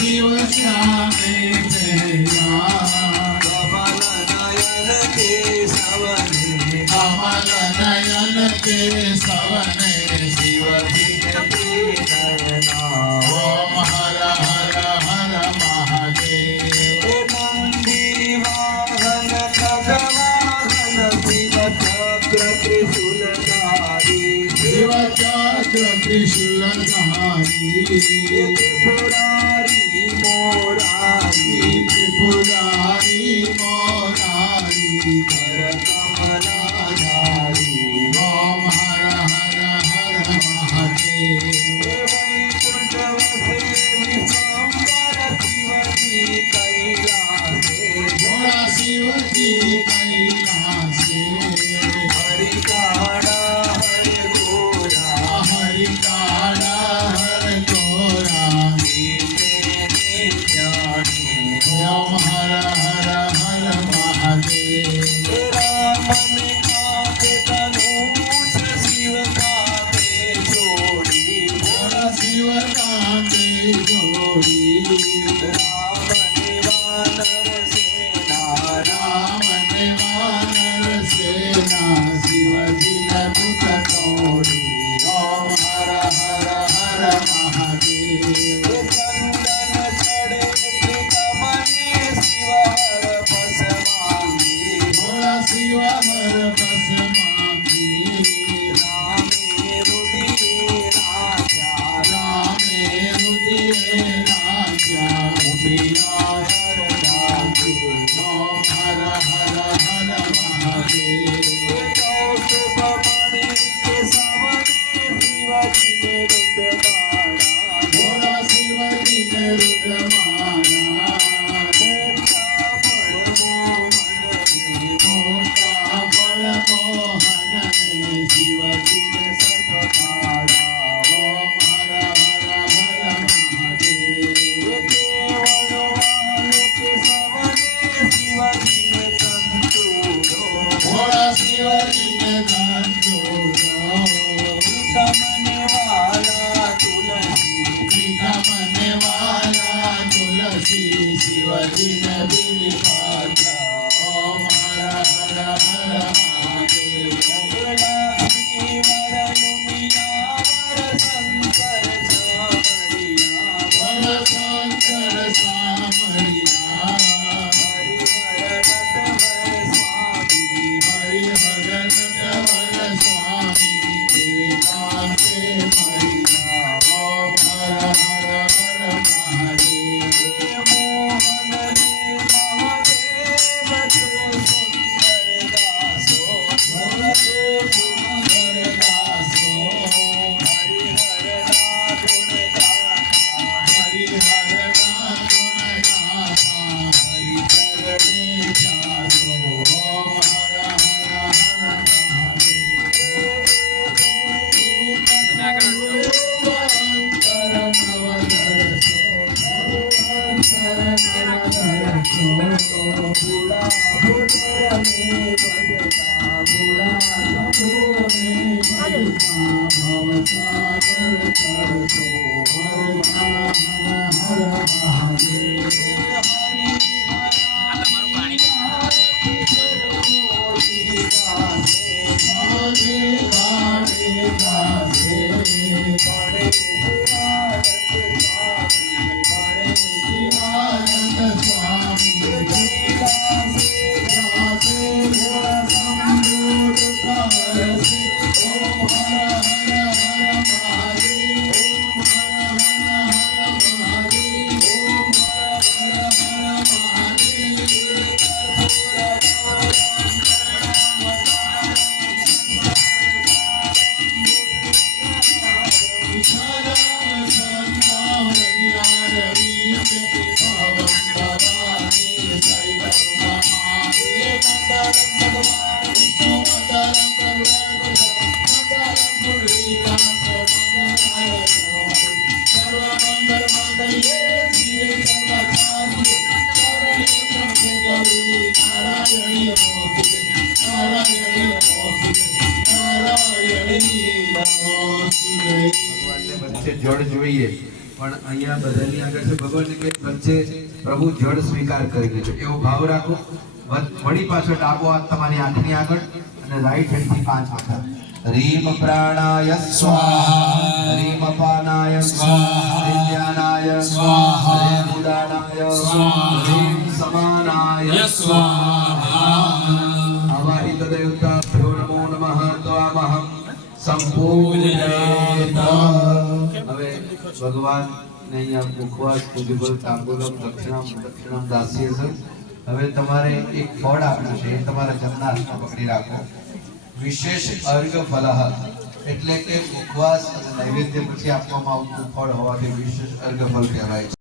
शिव श्यामे तेरा कमल नयन के सवने कमल नयन के सवने शिव जिनके नयना ओम हर हर हर महादेव नंदी वाहन खगवाहन शिव चक्र त्रिशूलधारी शिव चक्र त्रिशूलधारी त्रिपुरारी मोरारी त्रिपुरारी मोरारी हर कमलाधारी ओम हर हर हर महादेव वैकुंठवसे विश्वम्भर शिवजी कैलासे भोला शिव जी कैलासे हरि काड़ा हरि गोरा हरि काड़ा हर गोरा ओम हर हर हर महादेव रामन काते धनुष शिव काते जोड़ी भोला शिव कांते जोड़ी रामन वानर सेना राम ने वानर सेना शिव जी मुख तोड़ी ओम हर हर हर महादेव चंदन चढ़े त्रिकमने शिव हर बस मांगी भोला शिव हर बस मांगी रामे रुदिए राजा रामे रुदिए राजा उमिया हर राजे ओम हर हर हर महादेव कौस्तुभ मणि के सामने शिवाजी ने रुद्रबाणा भोला शिव जी ने रुद्रमाना मोटा बल मोहन में शिव जी ने सर्प काढ़ा ओम हर हर हर महादेव भोला शिव जी ने धन जोड़ो कमने वाला तुलसी शिव जी ने बिल पाता ओम हर हर हर महादेव भोल शंकर सामरिया हरिहर नटवर स्वामी एकांते मैया ओम हर हर हर महादेव सुंदर दासो हरिहर नाम गुण गाता हरिचरणे जासो ओम हर हर हर महादेव नवदर्शो भवसागर करतो हर हर महादेव गाजे गाजे गाजे शिवानंद स्वामी गाजे भोला संबोध करसे ओम हर हर हर महादेव ओम हर हर हर महादेव ओम हर हर हर महादेव ભગવાનને વચ્ચે જળ જોઈએ પણ અહીંયા બધાની આગળ છે ભગવાન કે વચ્ચે પ્રભુ જળ સ્વીકાર કરી લેજો એવો ભાવ રાખો. વળી પાછો ડાબો હાથ તમારી આંખની આગળ અને રાઈટ હેન્ડ થી 5 વખત રીમ પ્રાણાય સ્વાહા, રીમ અપાનાય સ્વાહા, રીમ ધ્યાનાય સ્વાહા, રીમ ઉદાનાય સ્વાહા, રીમ સમાનાય સ્વાહા. આવાહિત દેવતાભ્યો નમો નમઃ ત્વામહં સંપૂજયેત. હવે ભગવાન ને અહીંયા મુખવાસ પૂજ્યબલ તાંબૂલમ દક્ષિણમ દાસ્ય છે. હવે તમારે એક ફળ આપ્યું છે એ તમારા જમણા હાથમાં પકડી રાખો. વિશેષ અર્ઘ ફલઃ એટલે કે મુખવાસ અને નૈવેદ્ય પછી આપવામાં આવતું ફળ હોવાથી વિશેષ અર્ઘ ફળ કહેવાય છે.